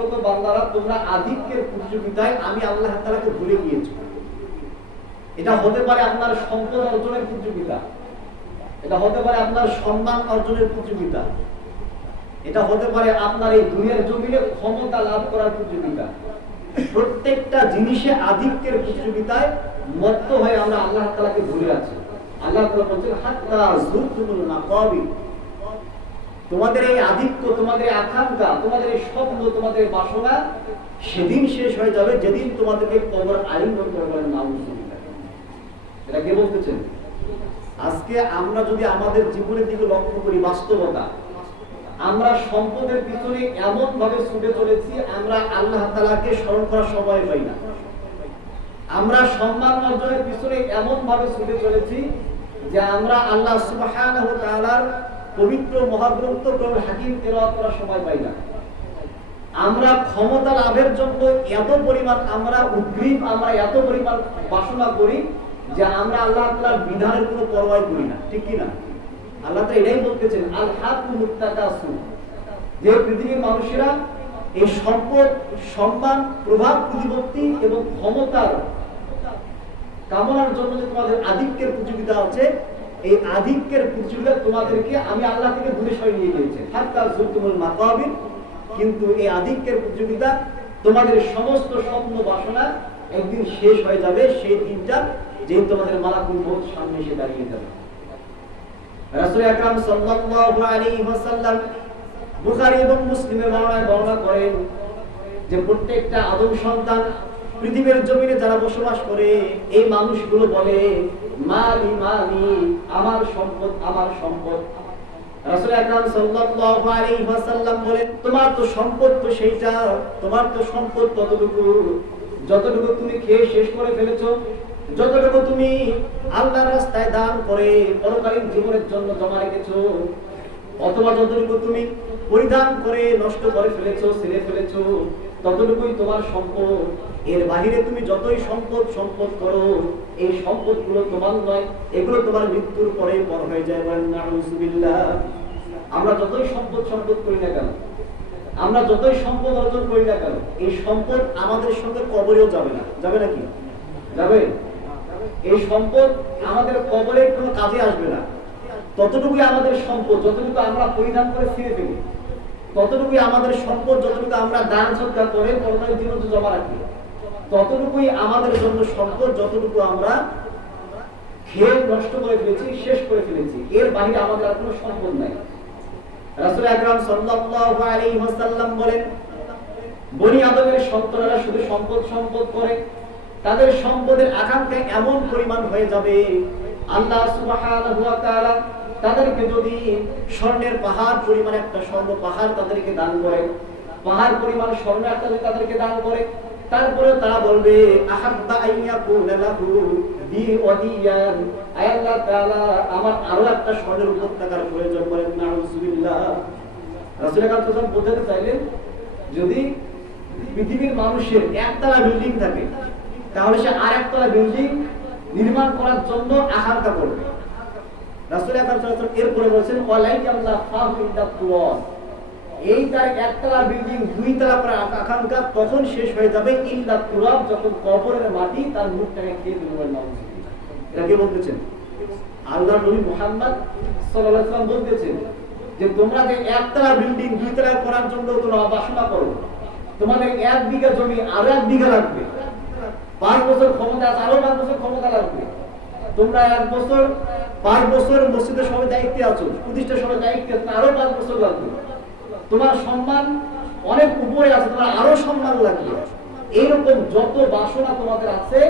শত বান্দারা তোমরা আধিক্যের প্রতিযোগিতায় আমি আল্লাহ তাআলাকে ভুলে গিয়েছো। এটা হতে পারে আপনার সম্পদ অর্জনের প্রতিযোগিতা, এটা হতে পারে আপনার সম্মান অর্জনের প্রতিযোগিতা, এটা হতে পারে আপনার এই দুনিয়ার জমিনে ক্ষমতা লাভ করার প্রতিযোগিতা। প্রত্যেকটা জিনিসে আধিক্যের প্রতিযোগিতায় মত্ত হয়ে আমরা আল্লাহ তাআলাকে ভুলে আছি। আল্লাহ তাআলা বলেন হাত্তা যুরতুমুল মাকাবির, তোমাদের এই আধিক্য, তোমাদের এই আকাঙ্ক্ষা, তোমাদের এই স্বপ্ন, তোমাদের এই বাসনা সেদিন শেষ হয়ে যাবে যেদিন তোমাদেরকে কবর আলিঙ্গন করবেন নাউজুবিল্লাহ। এটা কে বলতেছেন? আজকে আমরা যদি আমাদের জীবনের দিকে লক্ষ্য করি, বাস্তবতা, আমরা সম্পদের পিছনে এমন ভাবে ছুটে চলেছি, আমরা আল্লাহ তাআলাকে স্মরণ করার সময় পাই না। আমরা সম্মান অর্জনের পিছনে এমন ভাবে ছুটে চলেছি যে আমরা আল্লাহ সুবহানাহু ওয়া তাআলার পবিত্র মহাগ্রন্থ কোরআন হাকিম তেলাওয়াত করার সময় পাই না। আমরা ক্ষমতা লাভের জন্য এত পরিমাণ আমরা উদ্গ্রীব, আমরা এত পরিমাণ বাসনা করি যে আমরা আল্লাহ তাআলার বিধানের কোনো পরোয়া করি না, ঠিক কি না? আল্লাহ তো এটাই বলতেছেন আল হাকুমুত তাকাসুর, যে পৃথিবীর মানুষেরা এই সম্পদ, সম্মান, প্রভাব প্রতিপত্তি এবং ক্ষমতার কামনার জন্য যে তোমাদের আধিক্যের প্রতিযোগিতা আছে, এই আধিক্যের প্রতিযোগিতা তোমাদেরকে আমি আল্লাহ থেকে দূরে সরিয়ে নিয়ে গিয়েছে। হাত্তা যুরতুমুল মাকাবির, কিন্তু এই আধিক্যের প্রতিযোগিতা তোমাদের সমস্ত স্বপ্ন বাসনা একদিন শেষ হয়ে যাবে, সেই দিনটা যেদিন তোমাদের মালাকুল মউত সামনে এসে দাঁড়িয়ে যাবে। রাসূল আকরাম সাল্লাল্লাহু আলাইহি ওয়াসাল্লাম বুখারী এবং মুসলিমের বর্ণনা করেন যে প্রত্যেকটা আদম সন্তান পৃথিবীর জমিনে যারা বসবাস করে এই মানুষগুলো বলে মালি মালি, আমার সম্পদ আমার সম্পদ। রাসূল আকরাম সাল্লাল্লাহু আলাইহি ওয়াসাল্লাম বলেন তোমার তো সম্পদ তো সেইটা, তোমার তো সম্পদ ততটুকু যতটুকু তুমি খেয়ে শেষ করে ফেলেছো, যতটুকু তুমি আল্লাহর রাস্তায় দান করে পরকালীন জীবনের জন্য জমা রেখেছো, অথবা যতটুকু তুমি পরিধান করে নষ্ট করে ফেলেছো, ছেড়ে ফেলেছো, ততটুকুই তোমার সম্পদ। এর বাহিরে তুমি যতই সম্পদ সম্পদ করো, এই সম্পদগুলো তোমার নয়, এগুলো তোমার মৃত্যুর পরে পর হয়ে যায়। বলেন নাউজুবিল্লাহ। আমরা যতই সম্পদ সম্পদ করি না কেন, আমরা যতই সম্পদ অর্জন করি না কেন, এই সম্পদ আমাদের সঙ্গে কবরেও যাবে না। যাবে নাকি? যাবে। এই সম্পদ আমাদের কবরে কোনো কাজে আসবে না। ততটুকুই আমাদের সম্পদ যতটুকু আমরা পরিধান করে ফিরে ফেলি, ততটুকুই আমাদের সম্পদ যতটুকু আমরা দান সৎকার করে পরকালীন জীবনে জমা রাখি, ততটুকুই আমাদের জন্য সম্পদ যতটুকু আমরা খেয়ে নষ্ট করে ফেলেছি, শেষ করে ফেলেছি। এর বাইরে আমাদের আর কোনো সম্পদ নাই। রাসূল আকরাম সাল্লাল্লাহু আলাইহি ওয়াসাল্লাম বলেন বনি আদমের সন্তানেরা শুধু সম্পদ সম্পদ করে, তাদের সম্পদের আকাঙ্ক্ষা এমন পরিমাণ হয়ে যাবে আল্লাহ সুবহানাহু ওয়া তাআলা তাদেরকে যদি স্বর্ণের পাহাড় পরিমাণ একটা স্বর্ণ পাহাড় তাদেরকে দান করে, পাহাড় পরিমাণ স্বর্ণ একটা তাদেরকে দান করে, তারপরে তারা বলবে আহাব্বা আইয়াকুনা লাহু বিওয়াদিয়ান, আয় আল্লাহ তাআলা আমার আরো একটা স্বর্ণের উপত্যকার প্রয়োজন। বলেন নাউজুবিল্লাহ। রাসূল আকরাম সাল্লাল্লাহু আলাইহি ওয়াসাল্লাম বলতে চাইলেন যদি পৃথিবীর মানুষের একতলা বিল্ডিং থাকে তাহলে সে আর একতলা বিল্ডিং নির্মাণ করার জন্য আকাঙ্ক্ষা করবে। রাসূল আকরাম সাল্লাল্লাহু আলাইহি ওয়াসাল্লাম এরপরে বলেছেন ওয়ালাইকাল্লাহ ফাহিদা তুওয়ান, এই তার একতলা বিল্ডিং দুই তলা করে আকাঙ্ক্ষা তখন শেষ হয়ে যাবে ইল্লা তুরাব, যখন কবরের মাটি তার মুখটাকে খেয়ে ফেলবে। নাউজুবিল্লাহ। এটা কে বলতেছেন? আল্লাহর নবী মুহাম্মদ সাল্লাল্লাহু আলাইহি ওয়াসাল্লাম বলতেছেন যে তোমরা যে একতলা বিল্ডিং দুই তলা করার জন্য তোমরা বাসনা করো, তোমাদের 1 বিঘা জমি আরো 1 বিঘা লাগবে, 5 বছর ক্ষমতা আছে আরো 5 বছর ক্ষমতা লাগবে, তোমরা 1 বছর 5 বছর মসজিদের সবাই দায়িত্বে আছো, প্রতিষ্ঠার সবাই দায়িত্বে আছো, আরো 5 বছর লাগবে, তোমার সম্মান অনেক উপরে আছে, তোমার আরো সম্মান লাগবে। এইরকম যত বাসনা তোমাদের আছে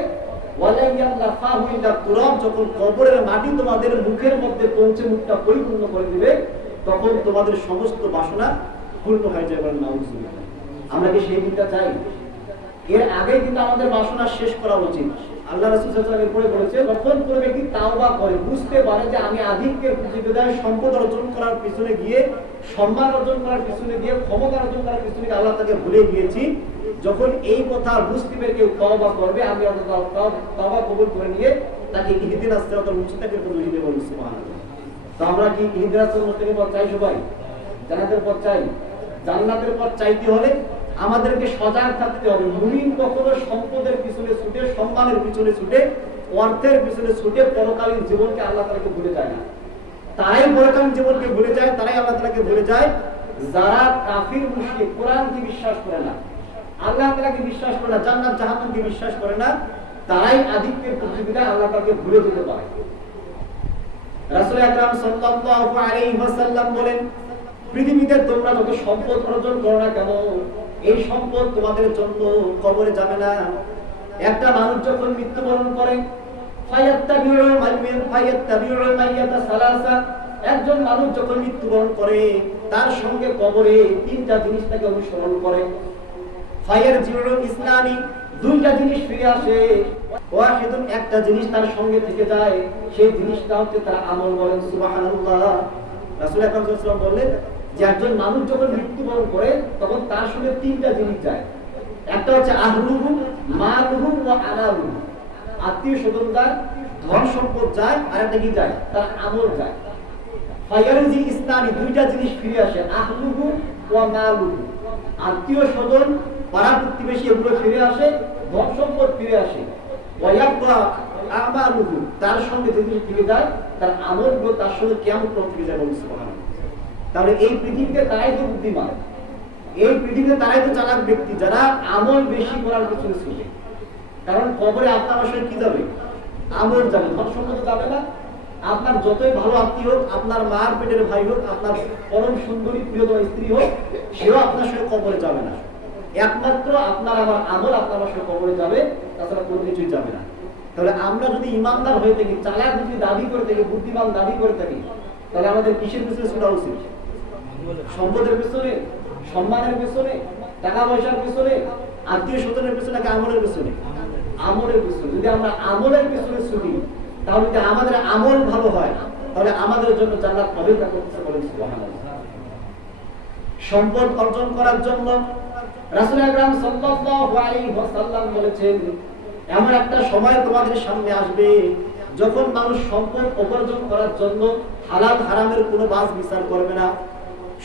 ওয়ালাইয়াল্লাহ ফাহিদা তুরাব, যখন কবরের মাটি তোমাদের মুখের মধ্যে পৌঁছে মুখটা পরিপূর্ণ করে দিবে তখন তোমাদের সমস্ত বাসনা পূর্ণ হয়ে যাবে। নাউজুবিল্লাহ। আমরা কি সেই দিনটা চাই? এর আগে কিন্তু আমাদের বাসনা শেষ করা উচিত। আল্লাহ রাসূল সাল্লাল্লাহু আলাইহি ওয়াসাল্লাম বলেছে যখন কোনো ব্যক্তি তাওবা করে, বুঝতে পারে যে আমি আধিক্যের প্রতিযোগিতায় সম্পদ অর্জন করার পিছনে গিয়ে, সম্মান অর্জন করার পিছনে গিয়ে, ক্ষমতা অর্জন করার পিছনে গিয়ে আল্লাহ তাকে ভুলে গিয়েছি, যখন এই কথা বুঝতে পেরে কেউ তাওবা করবে, আমি তাওবা কবুল করে নিয়ে তাকে ইহদিনাস সিরাতাল মুস্তাকিম পথে নিয়ে বলবো সুবহানাল্লাহ। তো আমরা কি ইহদিনাস সিরাতাল মুস্তাকিম পথ চাই? সবাই জান্নাতের পথ চাই। জান্নাতের পথ চাইতে হলে আমাদেরকে সজাগ থাকতে হবে। মুমিন কখনো সম্পদের পিছনে ছুটে, সম্মানের পিছনে ছুটে, অর্থের পিছনে ছুটে পরকালীন জীবনকে আল্লাহ তাআলাকে ভুলে যায় না। তারাই পরকালীন জীবনকে ভুলে যায়, তারাই আল্লাহ তাআলাকে ভুলে যায় যারা কাফির মুশরিক, কোরআনকে বিশ্বাস করে না, আল্লাহ তাআলাকে বিশ্বাস করে না, জান্নাত জাহান্নামকে বিশ্বাস করে না, তারাই আধিক্যের প্রতিযোগিতায় আল্লাহ তাআলাকে ভুলে যেতে পারে। রাসূল আকরাম সাল্লাল্লাহু আলাইহি ওয়াসাল্লাম বলেন, পৃথিবীতে তোমরা যত সম্পদ অর্জন করো না কেন, এই সম্পদ তোমাদের জন্য কবরে যাবে না। একটা মানুষ যখন মৃত্যুবরণ করে, একজন মানুষ যখন মৃত্যুবরণ করে তার সঙ্গে কবরে তিনটা জিনিস তাকে অনুসরণ করে। ইসলামী দুইটা জিনিস ফিরে আসে, ওয়াহিদুন একটা জিনিস তার সঙ্গে থেকে যায়, সেই জিনিসটা হচ্ছে তার আমল। বলেন সুবহানাল্লাহ। রাসূল আকরাম সাল্লাল্লাহু আলাইহি ওয়াসাল্লাম বললেন যে একজন মানুষ যখন মৃত্যুবরণ করে তখন তার সঙ্গে তিনটা জিনিস যায়। একটা হচ্ছে আহলুহু, মালুহু ওয়া আমালুহু, আত্মীয় স্বজন যায়, ধন সম্পদ যায়, আর একটা কি যায়, তার আমল যায়। ফায়ারুজি ইসলামী দুইটা জিনিস ফিরে আসে, আহলুহু ওয়া মালুহু, আত্মীয় স্বজন, পাড়া প্রতিবেশী এগুলো ফিরে আসে, ধন সম্পদ ফিরে আসে। ওয়ায়াবকা আমালুহু, তার সঙ্গে যে জিনিস ফিরে যায় তার আমলগুলো তার সঙ্গে কেমন ফিরে যায়। বলুন সুবহানাল্লাহ। তাহলে এই পৃথিবীতে তারাই তো বুদ্ধিমান, এই পৃথিবীতে তারাই তো চালাক ব্যক্তি যারা আমল বেশি করার পিছনে ছুটে। কারণ কবরে আপনার আসলে কি যাবে, আমল যাবে, ধন সম্পদ যাবে না। আপনার যতই ভালো আত্মীয় হোক, আপনার মার পেটের ভাই হোক, আপনার পরম সুন্দরী প্রিয়তম স্ত্রী হোক, সেও আপনার সঙ্গে কবরে যাবে না। একমাত্র আপনার আমার আমল আপনার সঙ্গে কবরে যাবে, তাছাড়া কোনো কিছুই যাবে না। তাহলে আমরা যদি ইমানদার হয়ে থাকি, চালাক যদি দাবি করে থাকি, বুদ্ধিমান দাবি করে থাকি, তাহলে আমাদের কিসের পিছনে ছোটা উচিত? সম্পদের পিছনে, সম্মানের পিছনে, টাকা পয়সার পিছনে, আত্মীয় স্বজনের পিছনে, নাকি আমলের পিছনে? আমলের পিছনে। যদি আমরা আমলের পিছনে ছুটি, তাহলে যদি আমাদের আমল ভালো হয়, তাহলে আমাদের জন্য জান্নাত হবে। তা করতে বলেন সুবহানাল্লাহ। সম্পদ অর্জন করার জন্য রাসূল আকরাম সাল্লাল্লাহু আলাইহি ওয়াসাল্লাম বলেছেন, এমন একটা সময় তোমাদের সামনে আসবে যখন মানুষ সম্পদ উপার্জন করার জন্য হালাল হারামের কোনো বাছ বিচার করবে না।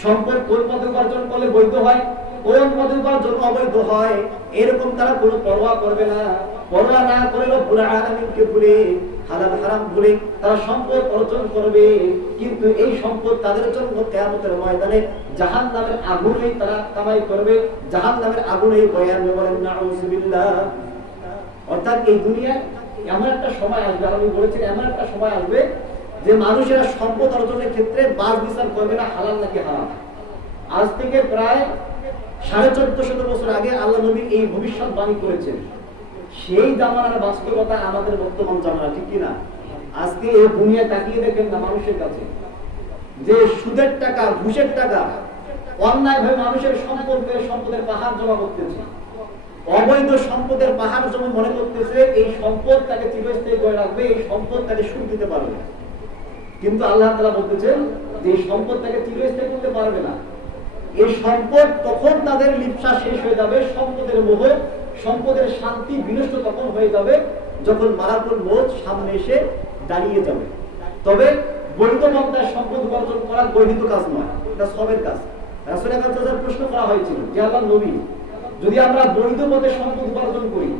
সম্পদ কোন পথে উপার্জন করলে বৈধ হয়, কোন পথে উপার্জন অবৈধ হয়, এরকম তারা কোনো পরোয়া করবে না। পরোয়া না করে রব্বুল আলামিনকে ভুলে, হালাল হারাম ভুলে তারা সম্পদ অর্জন করবে। কিন্তু এই সম্পদ তাদের জন্য কিয়ামতের ময়দানে জাহান্নামের আগুনেই তারা কামাই করবে, জাহান্নামের আগুনেই বয়ান। বলেন নাউযুবিল্লাহ। অর্থাৎ এই দুনিয়ায় এমন একটা সময় আসবে, আমি বলেছি এমন একটা সময় আসবে যে মানুষেরা সম্পদ অর্জনের ক্ষেত্রে বাছ বিচার করবে না হালাল নাকি হারাম। আজ থেকে প্রায় 1450 বছর আগে আল্লাহ নবী এই ভবিষ্যৎবাণী করেছেন। সেই জামানার বাস্তবতা আমাদের বর্তমান জামানা, ঠিক কিনা? আজকে এই দুনিয়া তাকিয়ে দেখেন না মানুষের কাছে যে সুদের টাকা, ঘুষের টাকা অন্যায়ভাবে মানুষের সম্পদের পাহাড় জমা করতেছে, অবৈধ সম্পদের পাহাড় জমা মনে করতেছে এই সম্পদ তাকে চিরস্থায়ী করে রাখবে, এই সম্পদ তাকে সুখ দিতে পারবে। কিন্তু আল্লাহ তাআলা বলতেছেন যে এই সম্পদ তাকে চিরস্থায়ী করতে পারবে না। এই সম্পদ তখন তাদের লিপ্সা শেষ হয়ে যাবে, সম্পদের মোহ, সম্পদের শান্তি বিনষ্ট তখন হয়ে যাবে যখন মারাত্মক মৌত সামনে এসে দাঁড়িয়ে যাবে। তবে বৈধ পন্থায় সম্পদ উপার্জন করা বৈধ কাজ নয়, এটা সবের কাজ। রাসূল আকরাম সাল্লাল্লাহু আলাইহি ওয়াসাল্লাম প্রশ্ন করা হয়েছিল যে আল্লাহর নবী, যদি আমরা বৈধ পথে সম্পদ উপার্জন করি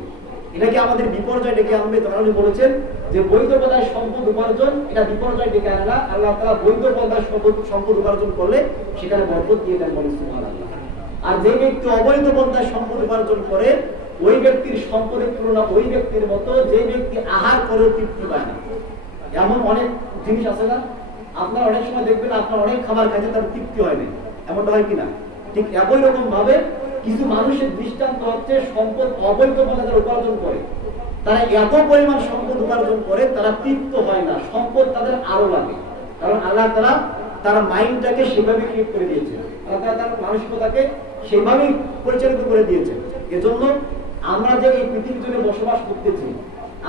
এটা কি আমাদের বিপর্যয় ডেকে আনবে? তখন উনি বলেছেন যে বৈধ পন্থায় সম্পদ উপার্জন এটা বিপর্যয় ডেকে আনে না। আল্লাহ তাআলা বৈধ পন্থায় সম্পদ উপার্জন করলে সেখানে বরকত দিয়ে দেন। বলেন সুবহানাল্লাহ। আর যে ব্যক্তি অবৈধ পন্থায় সম্পদ উপার্জন করে ওই ব্যক্তির সম্পদের তুলনা ওই ব্যক্তির মতো যে ব্যক্তি আহার করে তৃপ্তি পায় না। এমন অনেক জিনিস আছে না, আপনার অনেক সময় দেখবেন আপনার অনেক খাবার খাইতে তার তৃপ্তি হয় না, এমনটা হয় কিনা? ঠিক একই রকম ভাবে কিছু মানুষের দৃষ্টান্ত হচ্ছে সম্পদ অবৈধ পন্থায় উপার্জন করে, তারা এত পরিমাণ সম্পদ উপার্জন করে তারা তৃপ্ত হয় না, সম্পদ তাদের আরো লাগে। কারণ আল্লাহ তাআলা তার মাইন্ডটাকে সেভাবে ক্রিয়েট করে দিয়েছেন, আল্লাহ তাআলা তার মানসিকতাকে সেভাবেই পরিচালিত করে দিয়েছেন। এজন্য আমরা যে এই পৃথিবীর জন্য বসবাস করতেছি,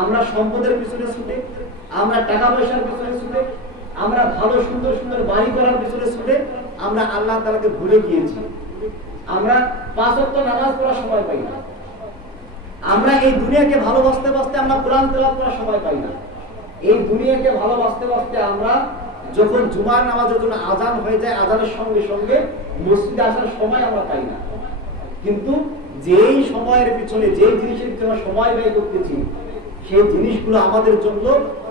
আমরা সম্পদের পিছনে ছুটে, আমরা টাকা পয়সার পিছনে ছুটে, আমরা ভালো সুন্দর সুন্দর বাড়ি করার পিছনে ছুটে আমরা আল্লাহ তাআলাকে ভুলে গিয়েছি। আমরা 5 ওয়াক্ত নামাজ পড়ার সময় পাই না, আমরা এই দুনিয়াকে ভালোবাসতে বাসতে আমরা কোরআন তেলাওয়াত করার সময় পাই না। এই দুনিয়াকে ভালোবাসতে বাসতে আমরা যখন জুমার নামাজের জন্য আজান হয়ে যায়, আজানের সঙ্গে সঙ্গে মসজিদে আসার সময় আমরা পাই না। কিন্তু যেই সময়ের পিছনে যেই জিনিসের পিছনে সময় ব্যয় করতেছি সেই জিনিসগুলো আমাদের জন্য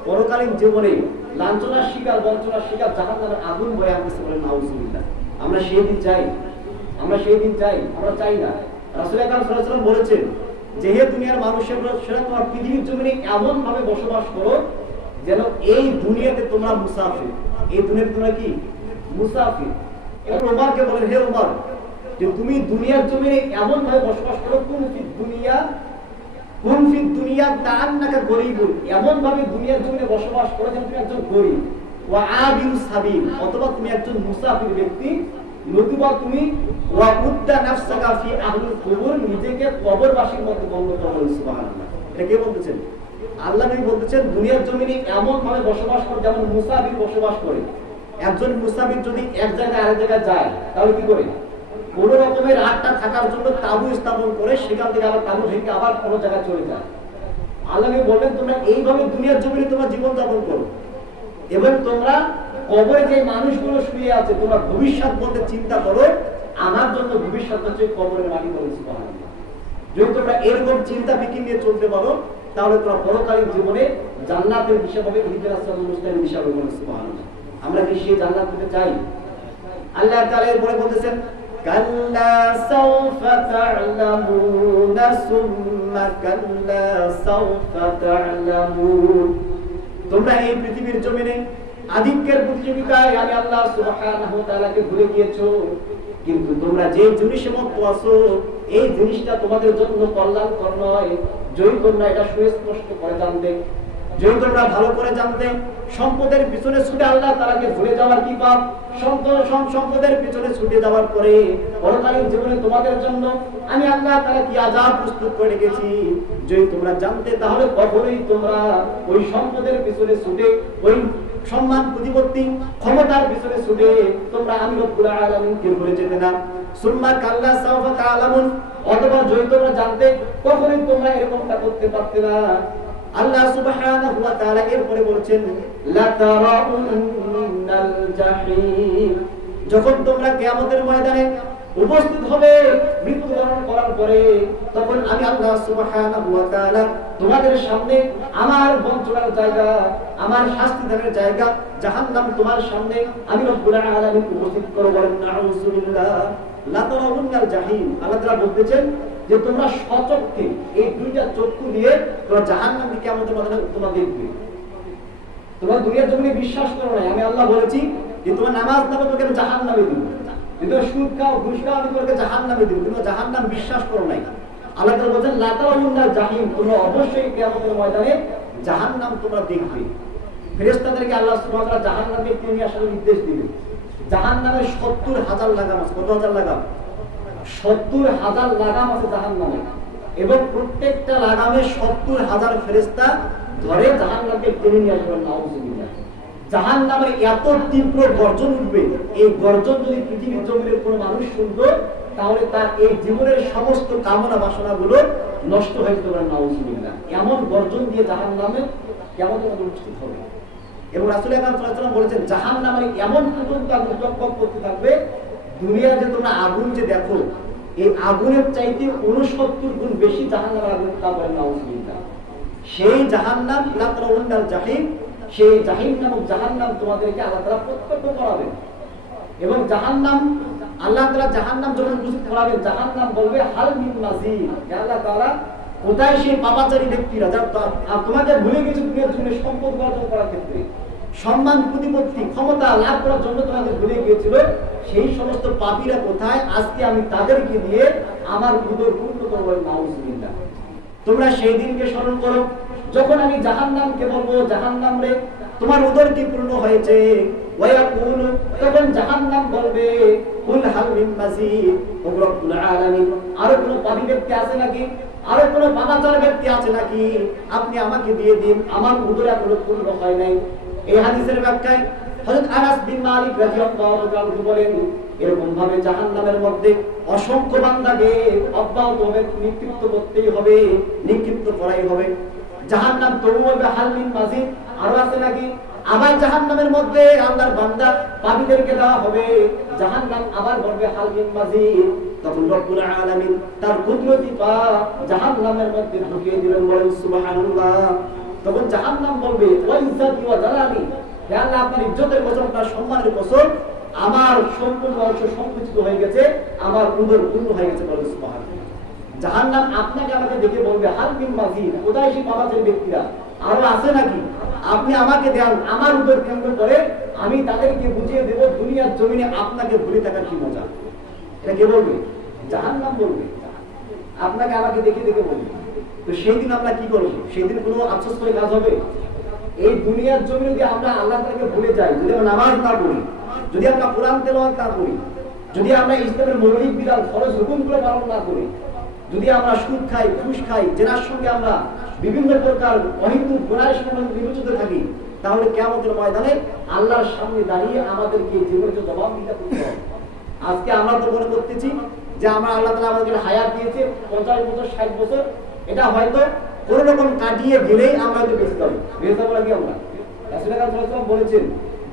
পরকালীন জীবনে লাঞ্ছনার শিকার, বঞ্চনার শিকার, জাহান্নামের আগুন বয়ে আনতেছে বলে নাউজুবিল্লাহ। আমরা সেই দিন চাই? আমরা সেই দিন চাই? আমরা চাই না। রাসূল আকরাম সাল্লাল্লাহু আলাইহি ওয়াসাল্লাম বলেছেন যে হে দুনিয়ার মানুষের সেরা তোমার পৃথিবীর জমিনে এমন ভাবে বসবাস করো যেন এই দুনিয়াতে তোমরা মুসাফির। এই দুনিয়াতে তোমরা কি? মুসাফির। এবার ওমরকে বলেন, হে ওমর, যে তুমি দুনিয়ার জমিনে এমন ভাবে বসবাস করো, কুন ফিদ দুনিয়া কাআন্নাকা গরীবুন, এমন ভাবে দুনিয়ার জমিনে বসবাস করো যেন তুমি একজন গরীব, ওয়া আবিরুস সাবিল, অথবা তুমি একজন মুসাফির ব্যক্তি, নতুবা তুমি ওয়া উদ্দা নাফসাকা ফি আহলিল কুবুর, নিজেকে কবরবাসীর মতো গণ্য করো। সুবহানাল্লাহ। এটা কে বলতেছেন? আল্লাহ নবী বলতেছেন দুনিয়ার জমিনে এমন ভাবে বসবাস করো যেমন মুসাফির বসবাস করে। একজন মুসাফির যদি এক জায়গায় আরেক জায়গায় যায় তাহলে কি করে? কোন রকমের রাতটা থাকার জন্য তাঁবু স্থাপন করে সেখান থেকে আবার তাঁবু ভেঙে আবার কোনো জায়গায় চলে যায়। আল্লাহ নবী বললেন তোমরা এইভাবে দুনিয়ার জমিনে তোমরা জীবন যাপন করো এবং তোমরা কবরে যে মানুষগুলো শুয়ে আছে তোমরা ভবিষ্যৎ বলতে চিন্তা করো, আমার জন্য ভবিষ্যৎ হচ্ছে কবরের মাটি বলে। সুবহানাল্লাহ। যদি তোমরা এরকম চিন্তা ফিকির নিয়ে চলতে পারো তাহলে তোমরা পরকালীন জীবনে জান্নাতের বিষয় হবে, ইহদিনাস সিরাতাল মুস্তাকিম বিষয় হবে। সুবহানাল্লাহ। আমরা কি সেই জান্নাত পেতে চাই? আল্লাহ তাআলা এরপরে বলতেছেন কাল্লা সাওফা তা'লামুনা সুম্মা কাল্লা সাওফা তা'লামুন। তোমরা এই পৃথিবীর জমিনে আধিক্যের প্রতিযোগিতায় আমি আল্লাহ সুবহানাহু ওয়া তাআলাকে ভুলে গিয়েছো, কিন্তু তোমরা যে জিনিসের মধ্যে আছো এই জিনিসটা তোমাদের জন্য কল্যাণকর নয়। যদি তোমরা এটা সুস্পষ্ট করে জানতে, যদি তোমরা ভালো করে জানতে, সম্পদের পিছনে ছুটে আল্লাহ তাআলাকে ভুলে যাওয়ার কি পাপ, সম্পদের পিছনে ছুটে যাওয়ার পরে পরকালীন জীবনে তোমাদের জন্য আমি আল্লাহ তাআলা কি আযাব প্রস্তুত করে রেখেছি যদি তোমরা জানতে, তাহলে কখনোই তোমরা ওই সম্পদের পিছনে ছুটে, ওই সম্মান প্রতিপত্তি ক্ষমতার পিছনে ছুটে তোমরা আমি রব্বুল আলামিনকে ভুলে যেতে না। সুম্মা কাল্লা সাওফা তা'লামুন, অথবা যদি তোমরা জানতে কখনোই তোমরা এরকমটা করতে পারতে না। আল্লাহ সুবহানাহু ওয়া তাআলা এরপরে বলছেন লা তারাউন্নাল জাহিম, যখন তোমরা কিয়ামতের ময়দানে উপস্থিত হবে মৃত্যুবরণ করার পরে, তখন আমি আল্লাহ সুবহানাহু ওয়া তাআলা তোমাদের সামনে আমার বঞ্চনার জায়গা, আমার শাস্তিদানের জায়গা জাহান্নাম তোমার সামনে আমি রব্বুল আলামিন উপস্থিত করব। বলেন নাউযুবিল্লাহ। লা তারাউন্নাল জাহিম, আল্লাহ তাআলা বলতেছেন যে তোমরা সচক্ষে এই দুইটা চক্ষু দিয়ে তোমরা জাহান্নামকে কিয়ামতের ময়দানে তোমরা দেখবে। তোমরা দুনিয়ার জমিনে বিশ্বাস করো না, আমি আল্লাহ বলেছি যে তোমার নামাজ না পড়লে আমি জাহান্নামে দিব, কিন্তু সুদ খাও ঘুষ খাও আমি তোমাকে জাহান্নামে দিব, কিন্তু জাহান্নাম বিশ্বাস করো নাই। আল্লাহ তাআলা বলেন লা তারাউন্নাল জাহিম, তোমরা অবশ্যই কিয়ামতের ময়দানে জাহান্নাম তোমরা দেখবে। ফেরেশতাদেরকে আল্লাহ সুবহানাহু ওয়া তাআলা জাহান্নামকে নিয়ে আসার নির্দেশ দিবেন। জাহান্নামে 70,000 লাগাম আছে। কত হাজার লাগাম? 70,000 লাগাম আছে জাহান্নামে, এবং প্রত্যেকটা লাগামে 70,000 ফেরেশতা ধরে জাহান্নামকে টেনে নিয়ে আসবেন। নাউযুবিল্লাহ। জাহান্নামের এত তীব্র গর্জন উঠবে, এই গর্জন যদি পৃথিবীর জমিনের কোনো মানুষ শুনতো তাহলে তার এই জীবনের সমস্ত কামনা বাসনাগুলো নষ্ট হয়ে যেতে পারে। নাউযুবিল্লাহ। এমন গর্জন দিয়ে জাহান্নামে কেমন অনুষ্ঠিত হবে। এবং রাসূল আকরাম সাল্লাল্লাহু আলাইহি ওয়াসাল্লাম বলেছেন জাহান্নামে এমন পর্যন্ত আগুন টকবক করতে থাকবে, দুনিয়া যে তোমরা আগুন যে দেখো এই আগুনের চাইতে 69 গুণ বেশি জাহান্নামের আগুন। তা বলেন নাউযুবিল্লাহ। সেই জাহান্নাম লা তারাউন্নাল জাহিম, সেই জাহিম নামক জাহান্নাম তোমাদেরকে আল্লাহ তাআলা প্রত্যক্ষ করাবেন। এবং জাহান্নাম আল্লাহ তাআলা জাহান্নাম যখন উপস্থিত করাবেন, জাহান্নাম বলবে হাল মিন মাজিদ, হে আল্লাহ তাআলা কোথায় সেই পাপাচারী ব্যক্তিরা যারা তোমাদের ভুলে গেছে দুনিয়ার জন্য সম্পদ অর্জন করার ক্ষেত্রে, সম্মান প্রতিপত্তি ক্ষমতা লাভ করার জন্য তোমাদের ভুলে গিয়েছিল, সেই সমস্ত পাপীরা কোথায়? আজকে আমি তাদেরকে দিয়ে আমার উদর পূর্ণ করব। নাউযুবিল্লাহ। তোমরা সেই দিনকে স্মরণ করো যখন আমি জাহান্নামকে বলবো জাহান্নাম রে তোমার উদর কি পূর্ণ হয়েছে। ওয়ায়াকুল, তখন জাহান্নাম বলবে কুল হাল মিন মাজিদ, ও রব্বুল আলামিন আরো কোনো পাপী ব্যক্তি আছে নাকি, আরো কোনো পাপাচার ব্যক্তি আছে নাকি, আপনি আমাকে দিয়ে দিন, আমার উদর এখনো পূর্ণ হয় নাই। এই হাদিসের ব্যাখ্যায় হযরত আনাস বিন মালিক রাদিয়াল্লাহু তাআলা বলেন এরকম ভাবে জাহান্নামের মধ্যে অসংখ্য বান্দাকে অব্যাহতভাবে নিক্ষিপ্ত করতেই হবে, নিক্ষিপ্ত করাই হবে। জাহান্নাম তবু বলবে হাল মিন মাজিদ, আরো আছে নাকি, আবার জাহান্নামের মধ্যে আল্লাহর বান্দা পাপীদেরকে দেওয়া হবে, জাহান্নাম আবার বলবে হাল মিন মাজিদ। তখন রব্বুল আলামিন তার কুদরতি পা জাহান্নামের মধ্যে ঢুকিয়ে দিলেন, বলেন সুবহানাল্লাহ। তখন জাহান্নাম বলবে ওয়া ইজ্জাতি ওয়া জালালি, হে আল্লাহ আপনার ইজ্জতের কসম, আপনার সম্মানের কসম, আমার সম্পূর্ণ অংশ সংকুচিত হয়ে গেছে, আমার উদর পূর্ণ হয়ে গেছে, বলেন সুবহানাল্লাহ। জাহান্নাম আপনাকে আমাকে দেখে বলবে হাল মিন মাজিদ, কোথায় সেই পাপাচারী ব্যক্তিরা, আরো আছে নাকি? আপনি আমাকে দেন, আমার উপর কেন্দ্র করে আমি তাদেরকে বুঝিয়ে দেব দুনিয়ার জমিনে আপনাকে ভুলে থাকার কি মজা। এটা কে বলবে? জাহান্নাম বলবে, আপনাকে আমাকে দেখে দেখে বলবে। তো সেই দিন আমরা কি করবো? সেই দিন কোনো আফসোস করে কাজ হবে? এই দুনিয়ার জমিনে যদি আমরা আল্লাহ তাআলাকে ভুলে যাই, যদি আমরা নামাজ না পড়ি, যদি আমরা কোরআন তেলাওয়াত না করি, যদি আমরা ইসলামের মৌলিক বিধান ফরজ হুকুমগুলো পালন না করি, যদি আমরা সুদ খাই, ঘুষ খাই, জেনার সঙ্গে আমরা বিভিন্ন প্রকার অহিতুক গুনাহের সঙ্গে নিয়োজিত থাকি, তাহলে কিয়ামতের ময়দানে আল্লাহর সামনে দাঁড়িয়ে আমাদেরকে জীবনের জবাব দিতে হবে। আজকে আমরা তো মনে করতেছি যে আমরা আল্লাহ তাআলা আমাদেরকে হায়াত দিয়েছে 50 বছর 60 বছর, এটা হয়তো কোন রকম কাটিয়ে গেলেই আমরা হয়তো বেঁচে যাবো। বেঁচে যাবো নাকি আমরা? রাসূলুল্লাহ সাল্লাল্লাহু আলাইহি ওয়াসাল্লাম বলেছেন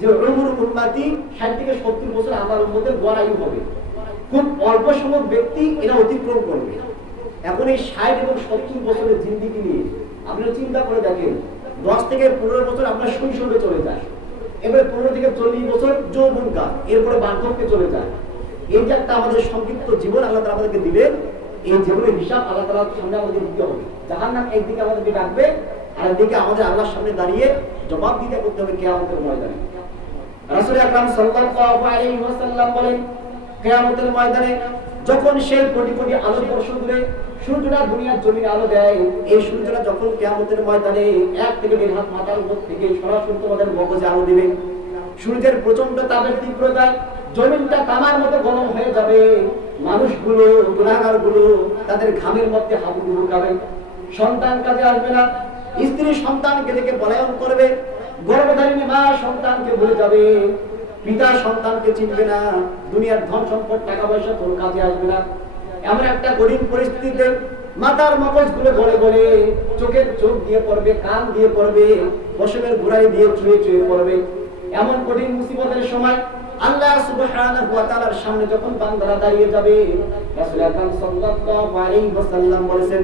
যে উমর উম্মতি 60 থেকে 70 বছর আমার উম্মতের গড় আয়ু হবে। খুব অল্প সংখ্যক ব্যক্তি এটা অতিক্রম করবে। এখন এই 60 এবং 70 বছরের জিন্দেগি নিয়ে আপনি চিন্তা করে দেখেন, 10 থেকে 15 বছর আমরা শৈশবে চলে যায়, এবারে 15 থেকে 40 বছর যৌবনকাল, এরপরে বার্ধক্যে চলে যায়। এই যে একটা আমাদের সংক্ষিপ্ত জীবন আল্লাহ তাআলা আমাদেরকে দিলেন, এই জীবনের হিসাব আল্লাহ তাআলার সামনে আমাদের দিতে হবে। জাহান্নাম একদিকে আমাদেরকে ডাকবে, আর একদিকে আমাদের আল্লাহর সামনে দাঁড়িয়ে জবাব দিতে করতে হবে কিয়ামতের ময়দানে। রাসূল আকরাম সাল্লাল্লাহু আলাইহি ওয়াসাল্লাম বলেন, কিয়ামতের ময়দানে যখন সেই কোটি কোটি আলো বর্ষণ করে সূর্যটা দুনিয়ার জমিনে আলো দেয়, এই সূর্যটা যখন কিয়ামতের ময়দানে 1 থেকে 1.5 হাত মাথার উপর থেকে সরাসরি তোমাদের মগজে আলো দিবে, সূর্যের প্রচন্ড তাপের তীব্রতায় জমিনটা তামার মতো গরম হয়ে যাবে। মানুষগুলো, গুনাহগারগুলো তাদের ঘামের মধ্যে হাবুডুবু খাবে, সন্তান কাজে আসবে না, স্ত্রী সন্তানকে দেখে পলায়ন করবে, গর্ভধারিণী মা সন্তানকে ভুলে যাবে, পিতা সন্তানকে চিনবে না, দুনিয়ার ধন সম্পদ টাকা পয়সা তোর কাজে আসবে না। এমন একটা কঠিন পরিস্থিতিতে মাথার মগজগুলো গলে গলে চোখের চোখ দিয়ে পড়বে, কান দিয়ে পড়বে, পশমের ঘোড়ায় দিয়ে চুয়ে চুয়ে পড়বে। এমন কঠিন মুসিবতের সময় আল্লাহ সুবহানাহু ওয়া তাআলার সামনে যখন বান্দারা দাঁড়িয়ে যাবে, রাসূল আকরাম সাল্লাল্লাহু আলাইহি ওয়াসাল্লাম বলেছেন,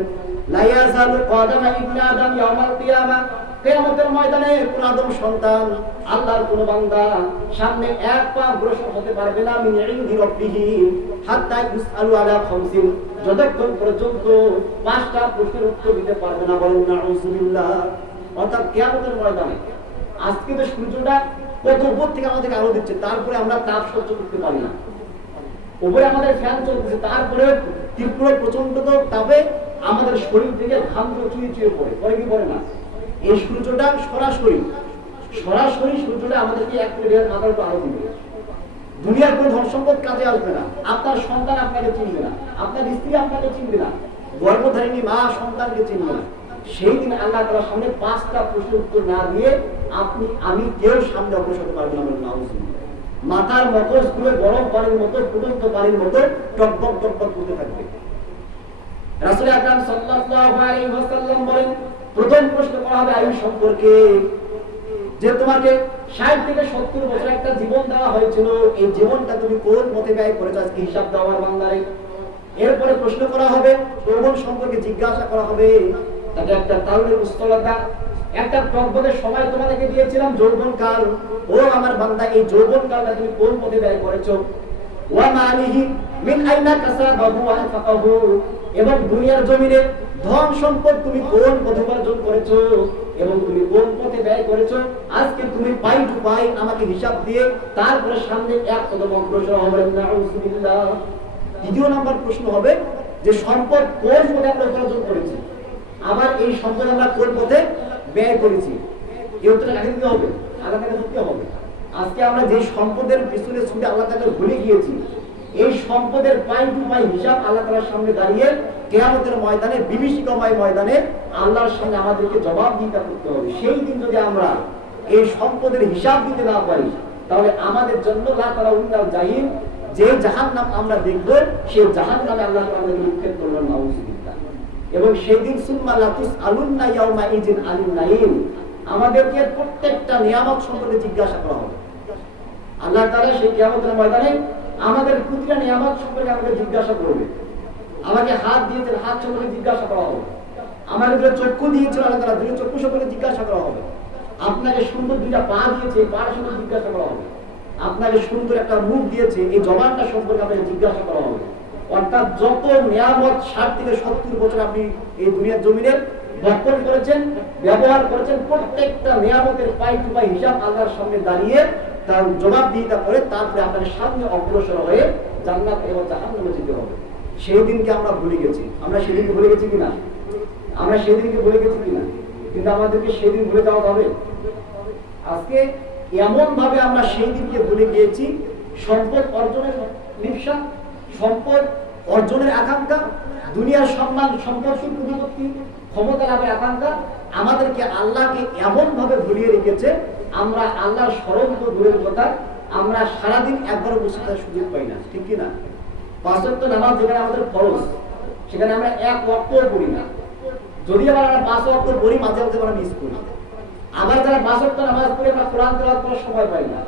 লা ইয়াজালু কাদামা ইবনে আদম ইয়াউমাল কিয়ামা, কিয়ামতের ময়দানে কোন আদম সন্তান, আল্লাহর কোন বান্দা সামনে এক পা অগ্রসর হতে পারবে না মিন ইনদি রাব্বিহি হাত্তা ইউসআলু আলা খামসিন, যতক্ষণ পর্যন্ত 5টা প্রশ্নের উত্তর দিতে পারবে না। বলেন নাউযুবিল্লাহ। অর্থাৎ কিয়ামতের ময়দানে আজকে তো সূর্যটা কত উপর থেকে আমাদের আলো দিচ্ছে, তারপরে আমরা তাপ সহ্য করতে পারি না, উপরে আমাদের ফ্যান চলতেছে, তারপরে তীব্র প্রচন্ড তাপে আমাদের শরীর থেকে ঘাম চুয়ে চুয়ে পড়ে, পরে কি পড়ে না? এই সূর্যটা সরাসরি সূর্যটা আমাদেরকে 1 থেকে 1.5 মাথার উপর আলো দিবে। দুনিয়ার কোন ধন সম্পদ কাজে আসবে না, আপনার সন্তান আপনাকে চিনবে না, আপনার স্ত্রী আপনাকে চিনবে না, গর্ভধারিণী মা সন্তানকে চিনবে না। সেই দিন আল্লাহ তাআলার সামনে 5টা প্রশ্নের উত্তর না দিয়ে আপনি আমি কেউ সামনে অগ্রসর হতে পারবো না। নাউযুবিল্লাহ। মাথার মগজগুলো গরম পানির মতো, ফুটন্ত পানির মতো টকবক টকবক করতে থাকবে। রাসূল আকরাম সাল্লাল্লাহু আলাইহি ওয়াসাল্লাম বলেন, প্রথম প্রশ্ন করা হবে আয়ু সম্পর্কে, যে তোমাকে 60 থেকে 70 বছর একটা জীবন দেওয়া হয়েছিল, এই জীবনটা তুমি কোন পথে ব্যয় করেছো, আজকে হিসাব দাও আমার বান্দারে। এরপরে প্রশ্ন করা হবে যৌবন সম্পর্কে, জিজ্ঞাসা করা হবে, এটা একটা তারুণের উস্থলতা, একটা টকবকের সময় তোমাদেরকে দিয়েছিলাম যৌবনকাল, ও আমার বান্দা এই যৌবনকালটা তুমি কোন পথে ব্যয় করেছো। ওয়া মালিহি মিন আইনা কাসাবাহু ওয়া আনফাকাহু, এবং দুনিয়ার জমিনে ধন সম্পদ তুমি কোন পথে উপার্জন করেছো এবং তুমি কোন পথে ব্যয় করেছো। আজকে তুমি পাই টু পাই আমাকে হিসাব দিয়ে তারপরে সামনে এক কদম অগ্রসর হবেন। নাউযুবিল্লাহ। দ্বিতীয় নাম্বার প্রশ্ন হবে যে সম্পদ কোন পথে আমরা উপার্জন করেছি, আবার এই সম্পদ আমরা কোন পথে ব্যয় করেছি। এই উত্তরটা কাকে দিতে হবে? আল্লাহ তাআলাকে দিতে হবে। আজকে আমরা যে সম্পদের পিছনে ছুটে আল্লাহ তাআলাকে ভুলে গিয়েছি, এই সম্পদের পাই টু পাই হিসাব আল্লাহ তাআলার সামনে দাঁড়িয়ে কিয়ামতের ময়দানে, বিভীষিকাময় ময়দানে আল্লাহর সামনে আমাদেরকে জবাব দিতে করতে হবে। সেই দিন যদি আমরা এই সম্পদের হিসাব দিতে না পারি, তাহলে আমাদের জন্য লা তারাউন্নাল জাহিম, যে জাহান্নাম আমরা দেখব, সেই জাহান্নামে আল্লাহ আমাদেরকে নিক্ষেপ করবেন। নাউযুবিল্লাহ। এবং সেই দিন সুম্মা লা তুসআলুন্না ইয়াউমা ইযিন আনিন নাঈম, আমাদেরকে প্রত্যেকটা নিয়ামত সম্পর্কে জিজ্ঞাসা করা হবে। আল্লাহ তাআলা সেই কিয়ামতের ময়দানে আমাদের প্রতিটা নিয়ামত সম্পর্কে আমাদের জিজ্ঞাসা করবে। আমাকে হাত দিয়েছেন, হাত সম্পর্কে জিজ্ঞাসা করা হবে। আমাকে দুটো চক্ষু দিয়েছেন, আল্লাহ তাআলা দুটো চক্ষু সম্পর্কে জিজ্ঞাসা করা হবে। আপনাকে সুন্দর দুইটা পা দিয়েছে, পা সম্পর্কে জিজ্ঞাসা করা হবে। আপনাকে সুন্দর একটা মুখ দিয়েছে, এই জবানটা সম্পর্কে আপনাকে জিজ্ঞাসা করা হবে। অর্থাৎ যত নিয়ামত 60 থেকে 70 বছর আপনি এই দুনিয়ার জমিনে বক্ষণ করেছেন, ব্যবহার করেছেন, প্রত্যেকটা নিয়ামতের পাই টু পাই হিসাব আল্লাহর সামনে দাঁড়িয়ে তার জবাবদিহিতা করে তারপরে আপনার সামনে অগ্রসর হয়ে জান্নাত এবং জাহান্নামে যেতে হবে। সেই দিনকে আমরা ভুলে গেছি। আমরা সেদিনকে ভুলে গেছি কিনা? আমরা সেদিনকে ভুলে গেছি কিনা? কিন্তু আমাদেরকে সেদিন ভুলে যাওয়া হবে। আজকে এমন ভাবে আমরা সেই দিনকে ভুলে গিয়েছি, সম্পদ অর্জনের লিপ্সা, সম্পদ অর্জনের আকাঙ্ক্ষা, দুনিয়ার সম্মান, সম্পদ সুখ-প্রতিপত্তি, ক্ষমতা লাভের আকাঙ্ক্ষা আমাদেরকে আল্লাহকে এমন ভাবে ভুলিয়ে রেখেছে, আমরা আল্লাহর স্মরণ তো দূরের কথা, আমরা সারাদিন একবারও বসে থাকার সুযোগ পাই না, ঠিক কিনা? 5 ওয়াক্ত নামাজ যেখানে আমাদের ফরজ, সেখানে আমরা এক ওয়াক্তও পড়ি না। যদি আবার আমরা 5 ওয়াক্ত পড়ি, মাঝে মাঝে আমরা মিস করি। আবার যারা 5 ওয়াক্ত নামাজ পড়ে আমরা কোরআন তেলাওয়াত করার সময় পাই না।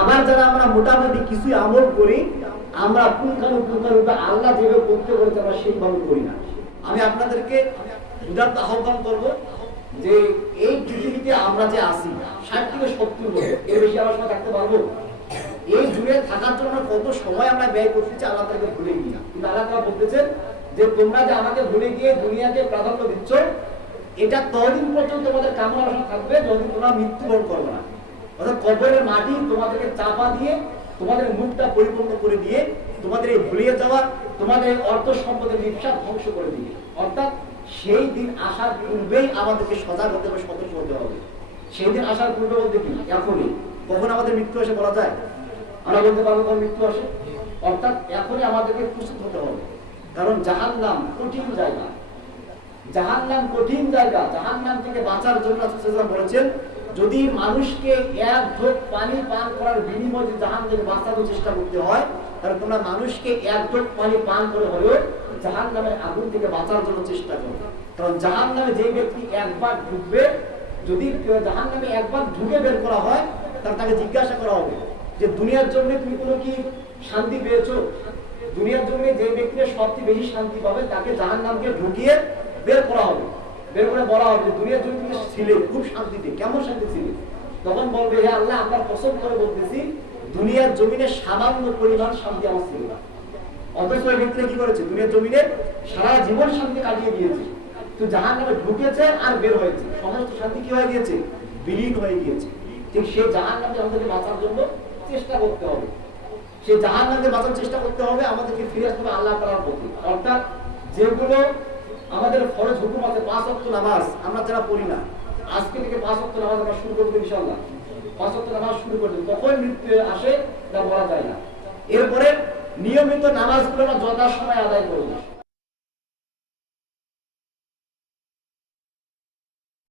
আবার যারা আমরা মোটামুটি কিছু আমল করি, আমরা পুঙ্খানুপুঙ্খানুরূপে আল্লাহ যেভাবে করতে বলেছে আমরা সেইভাবে করি না। আমি আপনাদেরকে উদারত আহ্বান করব যে এই পৃথিবীতে আমরা যে আছি 60 থেকে 70 বছর, এর বেশি আমরা সময় থাকতে পারবো? এই জুড়ে থাকার জন্য কত সময় আমরা ব্যয় করতেছি আল্লাহ তাকে ভুলে গিয়ে। কিন্তু আল্লাহ তাআলা বলতেছেন যে তোমরা যে আমাকে ভুলে গিয়ে দুনিয়াকে প্রাধান্য দিচ্ছ, এটা ততদিন পর্যন্ত তোমাদের কামনা বাসনা থাকবে যতদিন তোমরা মৃত্যুবরণ করবে না। অর্থাৎ কবরের মাটি তোমাদেরকে চাপা দিয়ে, তোমাদের মুখটা পরিপূর্ণ করে দিয়ে, তোমাদের এই ভুলিয়ে যাওয়া, তোমাদের অর্থ সম্পদের লিপ্সা ধ্বংস করে দিয়ে। অর্থাৎ সেই দিন আসার পূর্বেই আমাদেরকে সজাগ হতে হবে, সতর্ক হতে হবে। সেই দিন আসার পূর্বে বলতে কি? এখনই। কখন আমাদের মৃত্যু আসে বলা যায়? আমরা বলতে পারবো কখন মৃত্যু আসে? অর্থাৎ এখনই আমাদেরকে প্রস্তুত হতে হবে। কারণ জাহান্নাম কঠিন জায়গা, জাহান্নাম কঠিন জায়গা। জাহান্নাম থেকে বাঁচার জন্য রাসূল সাল্লাল্লাহু আলাইহি ওয়াসাল্লাম বলেছেন, যদি মানুষকে এক ঢোক পানি পান করার বিনিময়ে জাহান্নাম থেকে বাঁচানোর চেষ্টা করতে হয়, তাহলে তোমরা মানুষকে এক ঢোক পানি পান করে হলেও জাহান্নামের আগুন থেকে বাঁচার জন্য চেষ্টা করো। কারণ জাহান্নামে যে ব্যক্তি একবার ঢুকবে, যদি জাহান্নামে একবার ঢুকে বের করা হয়, তাকে জিজ্ঞাসা করা হবে যে দুনিয়ার জন্য তুমি কোনো কি শান্তি পেয়েছো? দুনিয়ার জন্য যে ব্যক্তিরা সবচেয়ে বেশি শান্তি পাবে তাকে জাহান্নামকে ঢুকিয়ে বের করা হবে। বের করে বলা হবে যে দুনিয়ার জন্য তুমি ছিলে খুব শান্তিতে, কেমন শান্তি ছিলে? তখন বলবে, হে আল্লাহ, আমরা কসম করে বলতেছি দুনিয়ার জমিনে সামান্য পরিমাণ শান্তি আমার ছিল না। অথচ ওই ব্যক্তিরা কি করেছে? দুনিয়ার জমিনে সারা জীবন শান্তি কাটিয়ে দিয়েছে, তো জাহান্নামে ঢুকেছে আর বের হয়েছে, সমস্ত শান্তি কি হয়ে গিয়েছে? বিলীন হয়ে গিয়েছে। ঠিক সেই জাহান্নামে আমাদেরকে বাঁচার জন্য চেষ্টা করতে হবে। সেই জাহান্নামকে বাঁচার চেষ্টা করতে হবে, আমাদেরকে ফিরে আসতে হবে আল্লাহ তাআলার প্রতি। অর্থাৎ যেগুলো আমাদের ফরজ হুকুম আছে, 5 ওয়াক্ত নামাজ আমরা যারা পড়ি না, আজকে থেকে 5 ওয়াক্ত নামাজ আমরা শুরু করবো ইনশাআল্লাহ। 5 ওয়াক্ত নামাজ শুরু করব, কখন মৃত্যু আসে তা বলা যায় না। এরপরে নিয়মিত নামাজগুলো আমরা যথাসময়ে আদায় করব।